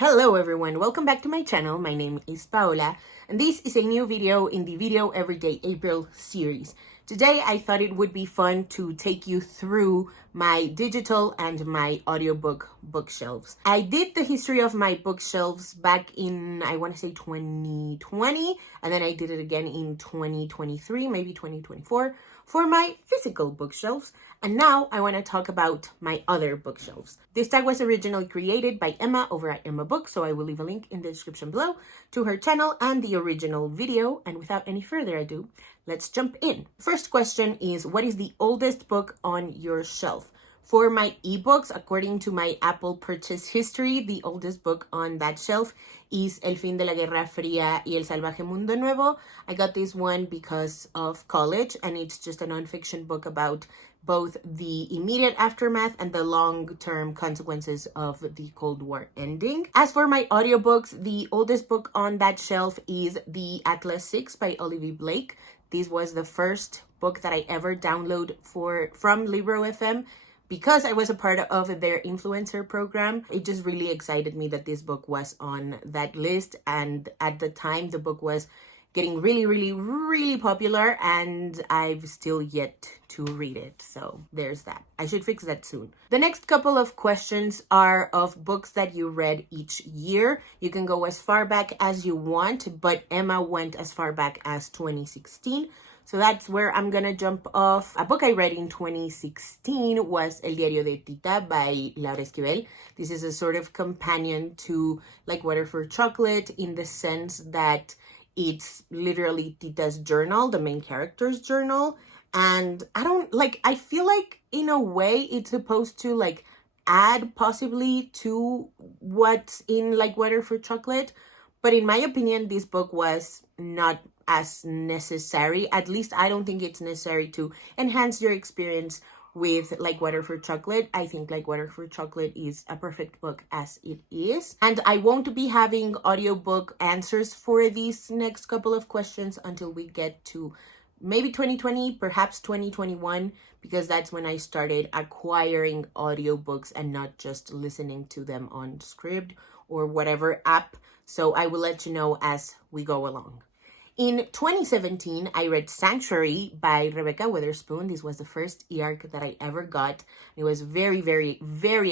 Hello everyone, welcome back to my channel. My name is Paola and this is a new video in the Video Everyday April series. Today I thought it would be fun to take you through my digital and my audiobook bookshelves. I did the history of my bookshelves back in, I want to say 2020, and then I did it again in 2023, maybe 2024, for my physical bookshelves. And now I want to talk about my other bookshelves. This tag was originally created by Emma over at Emma Books, so I will leave a link in the description below to her channel and the original video. And without any further ado, let's jump in. First question is, what is the oldest book on your shelf? For my ebooks, according to my Apple purchase history, the oldest book on that shelf is El fin de la Guerra Fría y el salvaje mundo nuevo. I got this one because of college, and it's just a nonfiction book about both the immediate aftermath and the long-term consequences of the Cold War ending. As for my audiobooks, the oldest book on that shelf is The Atlas 6 by Olivia Blake. This was the first book that I ever downloaded from Libro FM. Because I was a part of their influencer program, it just really excited me that this book was on that list. And at the time, the book was getting really popular, and I've still yet to read it. So there's that. I should fix that soon. The next couple of questions are of books that you read each year. You can go as far back as you want, but Emma went as far back as 2016. So that's where I'm gonna jump off. A book I read in 2016 was El Diario de Tita by Laura Esquivel. This is a sort of companion to Like Water for Chocolate, in the sense that it's literally Tita's journal, the main character's journal. And I feel like in a way it's supposed to add possibly to what's in Like Water for Chocolate. But in my opinion, this book was not as necessary. At least I don't think it's necessary to enhance your experience with Like Water for Chocolate. I think Like Water for Chocolate is a perfect book as it is. And I won't be having audiobook answers for these next couple of questions until we get to maybe 2020, perhaps 2021, because that's when I started acquiring audiobooks and not just listening to them on Scribd or whatever app. So I will let you know as we go along. In 2017, I read Sanctuary by Rebecca Witherspoon. This was the first e-arc that I ever got. It was very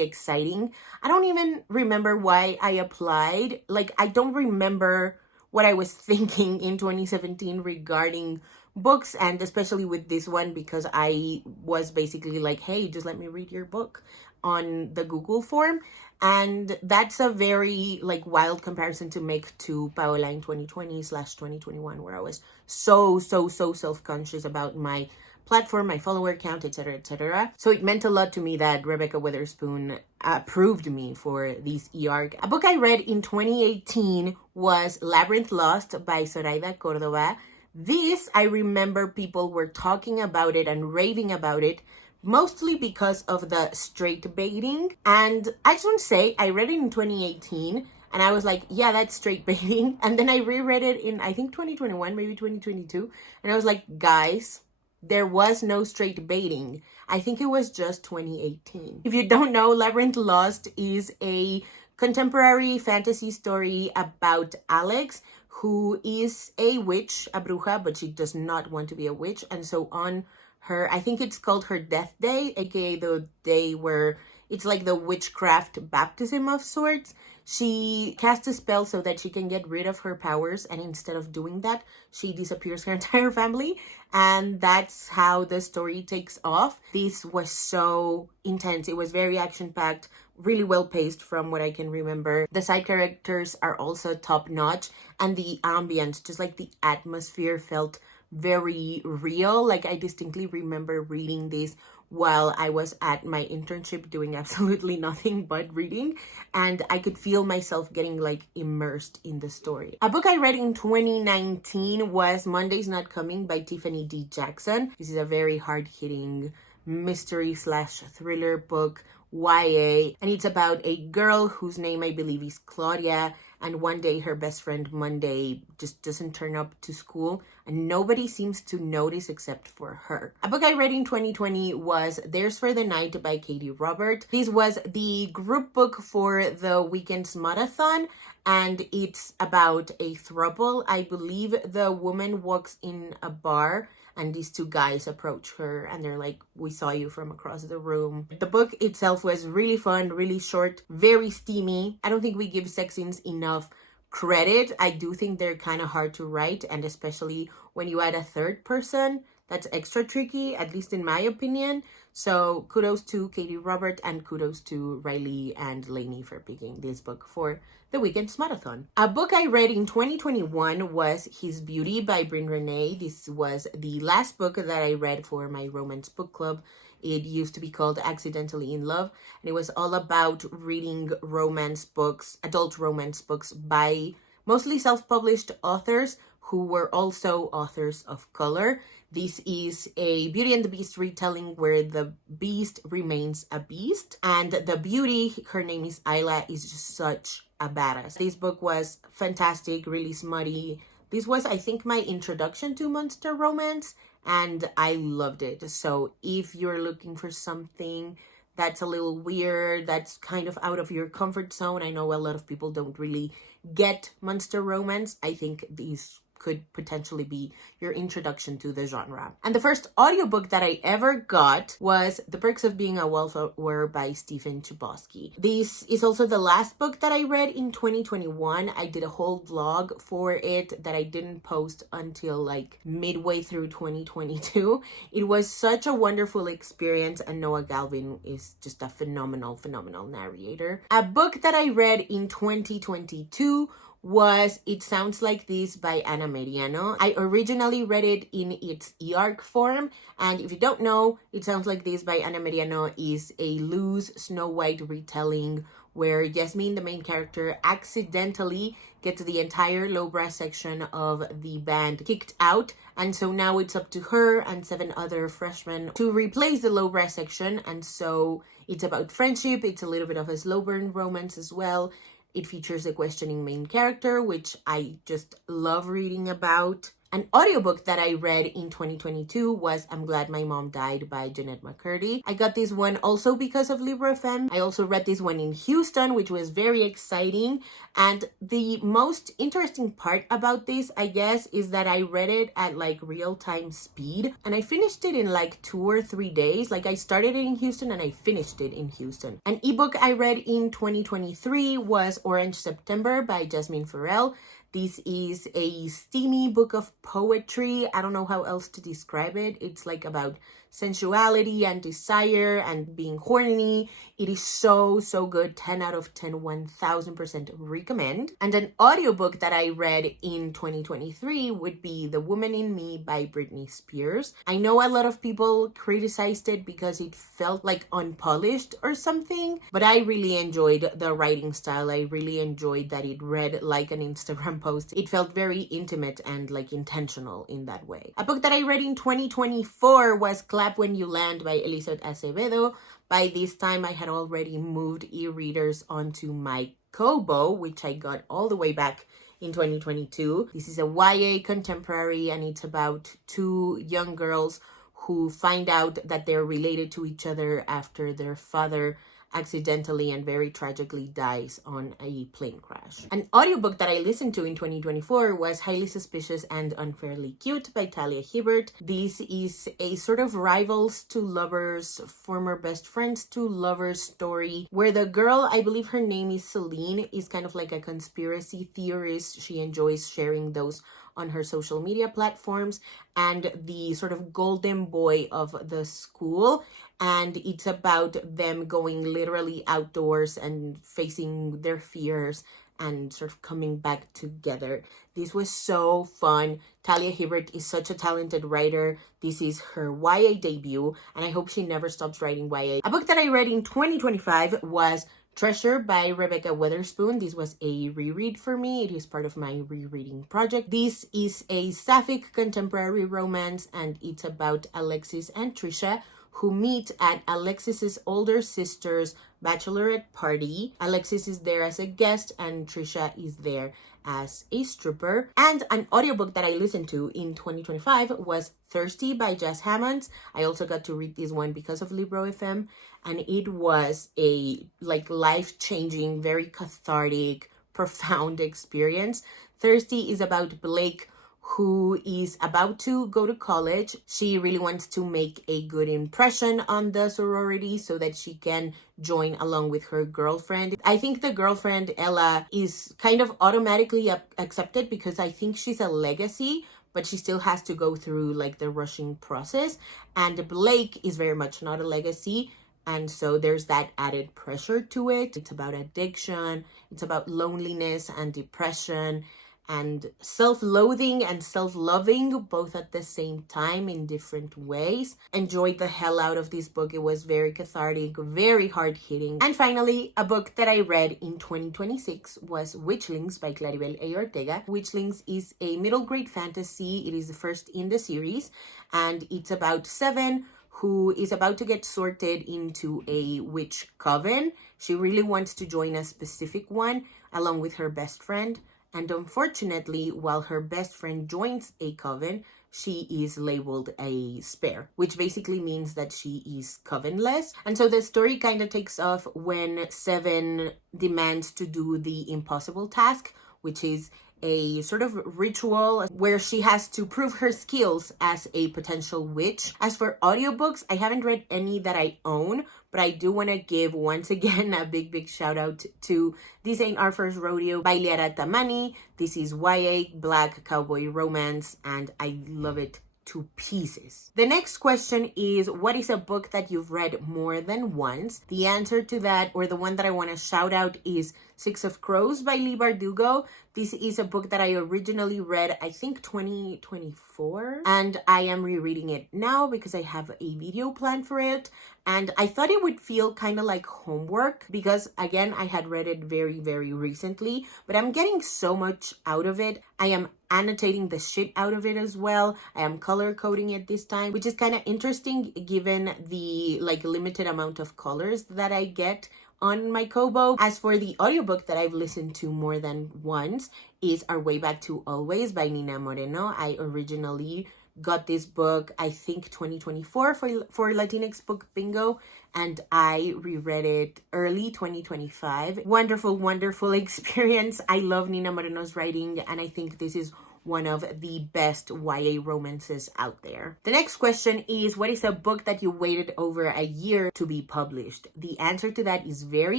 exciting. I don't even remember why I applied. I don't remember what I was thinking in 2017 regarding books, and especially with this one, because I was basically like, hey, just let me read your book on the Google form. And that's a very wild comparison to make to Paola in 2020/2021, where I was so self-conscious about my platform, my follower count, etc. So it meant a lot to me that Rebecca Witherspoon approved me for this e-arc. A book I read in 2018 was Labyrinth Lost by Zoraida Cordova. This, I remember people were talking about it and raving about it, mostly because of the straight baiting. And I just want to say, I read it in 2018 and I was like, yeah, that's straight baiting. And then I reread it in, I think 2021, maybe 2022. And I was like, guys, there was no straight baiting. I think it was just 2018. If you don't know, Labyrinth Lost is a contemporary fantasy story about Alex, who is a witch, a bruja, but she does not want to be a witch. And so on her, I think it's called her death day, aka the day where it's like the witchcraft baptism of sorts. She casts a spell so that she can get rid of her powers, and instead of doing that, she disappears her entire family, and that's how the story takes off. This was so intense. It was very action-packed, really well-paced from what I can remember. The side characters are also top-notch, and the ambience, just the atmosphere, felt very real. I distinctly remember reading this while I was at my internship doing absolutely nothing but reading, and I could feel myself getting immersed in the story. A book I read in 2019 was Monday's Not Coming by Tiffany D. Jackson. This is a very hard-hitting mystery/thriller book YA, and it's about a girl whose name I believe is Claudia, and one day her best friend Monday just doesn't turn up to school and nobody seems to notice except for her. A book I read in 2020 was Theirs for the Night by Katie Robert. This was the group book for the weekend's marathon, and it's about a throuple. I believe the woman walks in a bar and these two guys approach her and they're like, we saw you from across the room. The book itself was really fun, really short, very steamy. I don't think we give sex scenes enough credit. I do think they're kind of hard to write, and especially when you add a third person, that's extra tricky, at least in my opinion. So kudos to Katie Robert and kudos to Riley and Lainey for picking this book for the weekend's marathon. A book I read in 2021 was His Beauty by Bryn Renee. This was the last book that I read for my romance book club. It used to be called Accidentally in Love, and it was all about reading romance books, adult romance books by mostly self-published authors who were also authors of color. This is a Beauty and the Beast retelling where the beast remains a beast, and the beauty, her name is Isla, is just such a badass. This book was fantastic, really smutty. This was, I think, my introduction to monster romance, and I loved it. So if you're looking for something that's a little weird, that's kind of out of your comfort zone, I know a lot of people don't really get monster romance, I think these could potentially be your introduction to the genre. And the first audiobook that I ever got was The Perks of Being a Wallflower by Stephen Chbosky. This is also the last book that I read in 2021. I did a whole vlog for it that I didn't post until like midway through 2022. It was such a wonderful experience, and Noah Galvin is just a phenomenal narrator. A book that I read in 2022 was It Sounds Like This by Anna Mariano. I originally read it in its e-arc form, and if you don't know, It Sounds Like This by Anna Mariano is a loose Snow White retelling where Yasmin, the main character, accidentally gets the entire low brass section of the band kicked out, and so now it's up to her and 7 other freshmen to replace the low brass section. And so it's about friendship, it's a little bit of a slow burn romance as well. It features a questioning main character, which I just love reading about. An audiobook that I read in 2022 was I'm Glad My Mom Died by Jeanette McCurdy. I got this one also because of Libro FM. I also read this one in Houston, which was very exciting. And the most interesting part about this, I guess, is that I read it at like real-time speed. And I finished it in like 2 or 3 days. Like I started it in Houston and I finished it in Houston. An ebook I read in 2023 was Orange September by Jasmine Farrell. This is a steamy book of poetry. I don't know how else to describe it. It's like about sensuality and desire and being horny. It is so good. 10 out of 10, 1000% recommend. And an audiobook that I read in 2023 would be The Woman in Me by Britney Spears. I know a lot of people criticized it because it felt like unpolished or something, but I really enjoyed the writing style. I really enjoyed that it read like an Instagram post. It felt very intimate and like intentional in that way. A book that I read in 2024 was Clap When You Land by Elizabeth Acevedo. By this time, I had already moved e-readers onto my Kobo, which I got all the way back in 2022. This is a YA contemporary, and it's about 2 young girls who find out that they're related to each other after their father accidentally and very tragically dies on a plane crash. An audiobook that I listened to in 2024 was Highly Suspicious and Unfairly Cute by Talia Hibbert. This is a sort of rivals to lovers, former best friends to lovers story where the girl, I believe her name is Celine, is kind of like a conspiracy theorist. She enjoys sharing those on her social media platforms, and the sort of golden boy of the school. And it's about them going literally outdoors and facing their fears and sort of coming back together. This was so fun. Talia Hibbert is such a talented writer. This is her YA debut, and I hope she never stops writing YA. A book that I read in 2025 was Treasure by Rebecca Weatherspoon. This was a reread for me. It is part of my rereading project. This is a sapphic contemporary romance, and it's about Alexis and Trisha, who meet at Alexis's older sister's bachelorette party. Alexis is there as a guest and Trisha is there as a stripper. And an audiobook that I listened to in 2025 was Thirsty by Jess Hammonds. I also got to read this one because of Libro FM, and it was a life-changing, very cathartic, profound experience. Thirsty is about Blake, who is about to go to college. She really wants to make a good impression on the sorority so that she can join along with her girlfriend. I think the girlfriend, Ella, is kind of automatically accepted because I think she's a legacy, but she still has to go through like the rushing process. And Blake is very much not a legacy. And so there's that added pressure to it. It's about addiction. It's about loneliness and depression and self-loathing and self-loving, both at the same time in different ways. Enjoyed the hell out of this book. It was very cathartic, very hard-hitting. And finally, a book that I read in 2026 was Witchlings by Claribel A. Ortega. Witchlings is a middle grade fantasy. It is the first in the series, and it's about Seven, who is about to get sorted into a witch coven. She really wants to join a specific one along with her best friend. And unfortunately, while her best friend joins a coven, she is labeled a spare, which basically means that she is covenless. And so the story kind of takes off when Seven demands to do the impossible task, which is a sort of ritual where she has to prove her skills as a potential witch. As for audiobooks, I haven't read any that I own, but I do want to give once again a big shout out to This Ain't Our First Rodeo by Liara Tamani. This is YA Black Cowboy Romance, and I love it to pieces. The next question is, what is a book that you've read more than once? The answer to that, or the one that I want to shout out, is Six of Crows by Leigh Bardugo. This is a book that I originally read, I think 2024, and I am rereading it now because I have a video plan for it. And I thought it would feel kind of like homework because, again, I had read it very recently, but I'm getting so much out of it. I am annotating the shit out of it as well. I am color coding it this time, which is kind of interesting given the limited amount of colors that I get on my Kobo. As for the audiobook that I've listened to more than once is Our Way Back to Always by Nina Moreno. I originally got this book, I think 2024 for Latinx Book Bingo, and I reread it early 2025. Wonderful experience. I love Nina Moreno's writing, and I think this is one of the best YA romances out there. The next question is, what is a book that you waited over a year to be published? The answer to that is very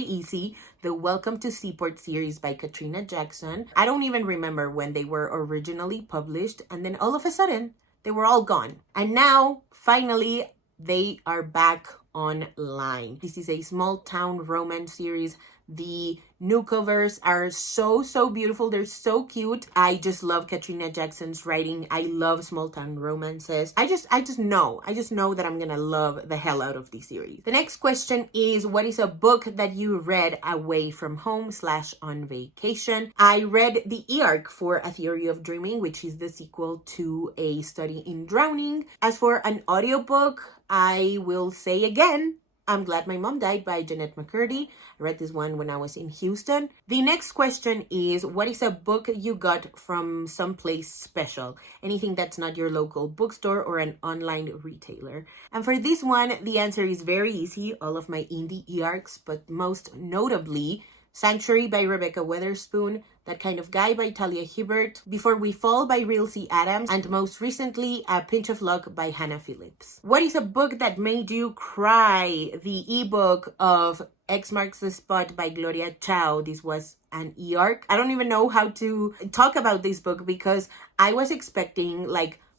easy. The Welcome to Seaport series by Katrina Jackson. I don't even remember when they were originally published, and then all of a sudden, they were all gone. And now, finally, they are back online. This is a small town romance series. The new covers are so beautiful. They're so cute. I just love Katrina Jackson's writing. I love small town romances. I just know that I'm gonna love the hell out of this series. The next question is, what is a book that you read away from home / on vacation? I read The E-Arc for A Theory of Dreaming, which is the sequel to A Study in Drowning. As for an audiobook, I will say again, I'm Glad My Mom Died by Jeanette McCurdy. I read this one when I was in Houston. The next question is, what is a book you got from someplace special? Anything that's not your local bookstore or an online retailer. And for this one, the answer is very easy. All of my indie e-arcs, but most notably, Sanctuary by Rebecca Weatherspoon, That Kind of Guy by Talia Hibbert, Before We Fall by Real C. Adams, and most recently, A Pinch of Luck by Hannah Phillips. What is a book that made you cry? The ebook of X Marks the Spot by Gloria Chao. This was an e-arc. I don't even know how to talk about this book because I was expecting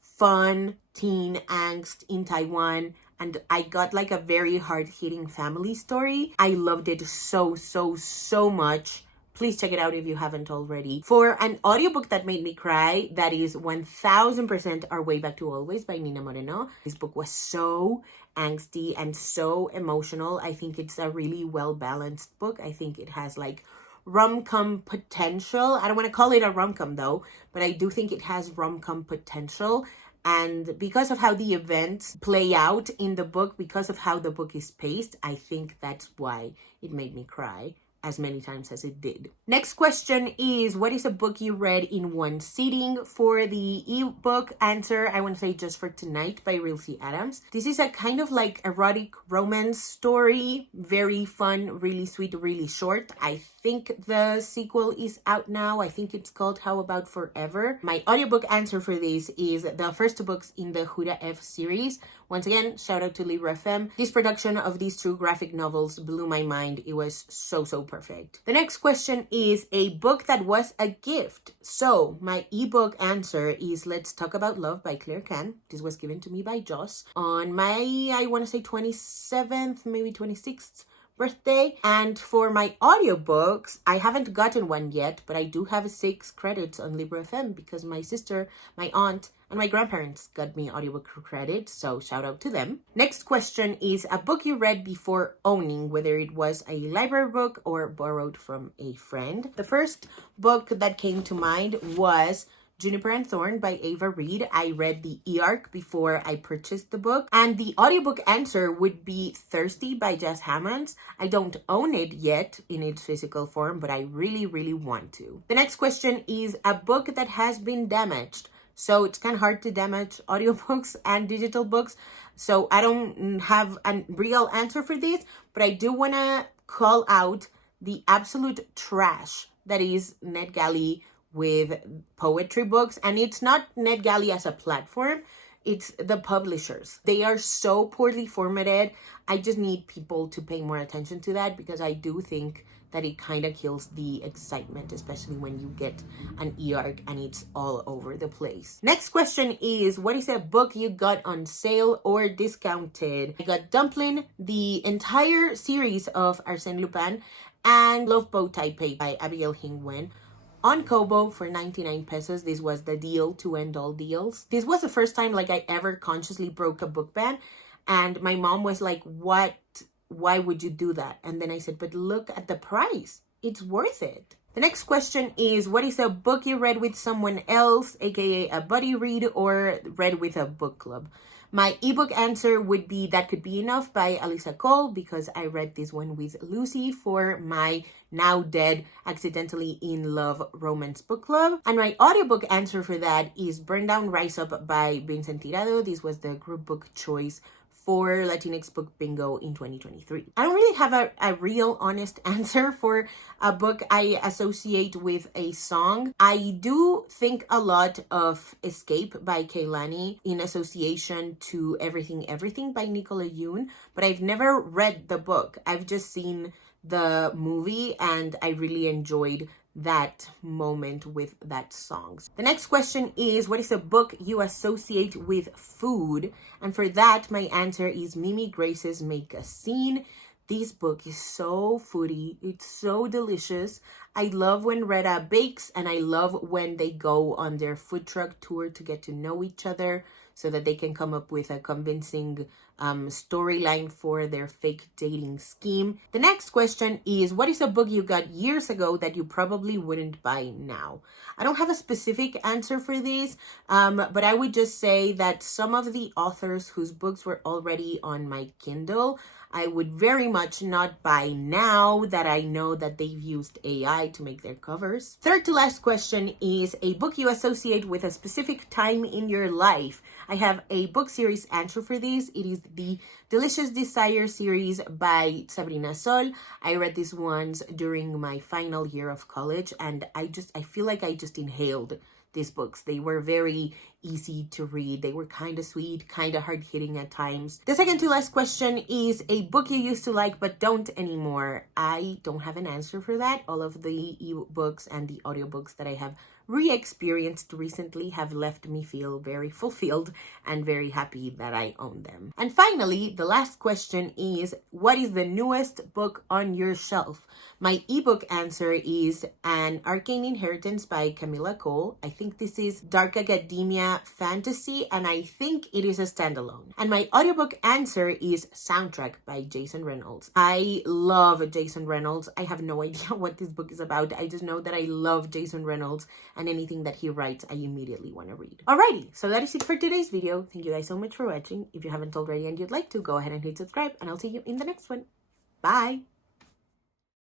fun teen angst in Taiwan, and I got a very hard-hitting family story. I loved it so much. Please check it out if you haven't already. For an audiobook that made me cry, that is 1000% Our Way Back to Always by Nina Moreno. This book was so angsty and so emotional. I think it's a really well-balanced book. I think it has rom-com potential. I don't want to call it a rom-com though, but I do think it has rom-com potential. And because of how the events play out in the book, because of how the book is paced, I think that's why it made me cry as many times as it did. Next question is, what is a book you read in one sitting? For the ebook answer, I want to say Just for Tonight by Rilsey Adams. This is a kind of like erotic romance story. Very fun, really sweet, really short. I think the sequel is out now. I think it's called How About Forever. My audiobook answer for this is the first two books in the Huda F series. Once again, shout out to Libra FM. This production of these two graphic novels blew my mind. It was so perfect. The next question is a book that was a gift. So my ebook answer is Let's Talk About Love by Claire Can. This was given to me by Joss on my, I want to say 27th, maybe 26th birthday. And for my audiobooks, I haven't gotten one yet, but I do have 6 credits on Libra FM because my sister, my aunt, and my grandparents got me audiobook credits, so shout out to them. Next question is a book you read before owning, whether it was a library book or borrowed from a friend. The first book that came to mind was Juniper and Thorn by Ava Reed. I read the e-arc before I purchased the book. And the audiobook answer would be Thirsty by Jess Hammonds. I don't own it yet in its physical form, but I really want to. The next question is a book that has been damaged. So it's kind of hard to damage audiobooks and digital books. So I don't have a real answer for this, but I do want to call out the absolute trash that is NetGalley with poetry books. And it's not NetGalley as a platform, it's the publishers. They are so poorly formatted. I just need people to pay more attention to that because I do think that it kind of kills the excitement, especially when you get an e-arc and it's all over the place. Next question is, what is a book you got on sale or discounted? I got Dumpling, the entire series of Arsène Lupin, and Love Boat Taipei by Abigail Hingwen on Kobo for 99 pesos. This was the deal to end all deals. This was the first time like I ever consciously broke a book ban, and my mom was like, what? Why would you do that? And then I said, but look at the price. It's worth it. The next question is, what is a book you read with someone else, aka a buddy read, or read with a book club? My ebook answer would be That Could Be Enough by Alyssa Cole, because I read this one with Lucy for my now dead Accidentally in Love romance book club. And my audiobook answer for that is Burn Down, Rise Up by Vincent Tirado. This was the group book choice for Latinx Book Bingo in 2023. I don't really have a real honest answer for a book I associate with a song. I do think a lot of Escape by Kehlani in association to Everything by Nicola Yoon, but I've never read the book. I've just seen the movie and I really enjoyed that moment with that song. The next question is, what is a book you associate with food? And for that, my answer is Mimi Grace's Make a Scene. This book is so foodie. It's so delicious. I love when Retta bakes, and I love when they go on their food truck tour to get to know each other so that they can come up with a convincing storyline for their fake dating scheme. The next question is, what is a book you got years ago that you probably wouldn't buy now? I don't have a specific answer for this, but I would just say that some of the authors whose books were already on my Kindle, I would very much not buy now that I know that they've used AI to make their covers. Third to last question is a book you associate with a specific time in your life. I have a book series answer for this. It is the Delicious Desire series by Sabrina Sol. I read these ones during my final year of college, and I feel like I just inhaled these books. They were very easy to read. They were kind of sweet, kind of hard-hitting at times. The second to last question is a book you used to like but don't anymore. I don't have an answer for that. All of the ebooks and the audiobooks that I have re-experienced recently have left me feel very fulfilled and very happy that I own them. And finally, the last question is, what is the newest book on your shelf? My ebook answer is An Arcane Inheritance by Camilla Cole. I think this is dark academia fantasy, and I think it is a standalone. And my audiobook answer is Soundtrack by Jason Reynolds. I love Jason Reynolds. I have no idea what this book is about. I just know that I love Jason Reynolds, and anything that he writes, I immediately want to read. Alrighty, so that is it for today's video. Thank you guys so much for watching. If you haven't already and you'd like to, go ahead and hit subscribe, and I'll see you in the next one. Bye!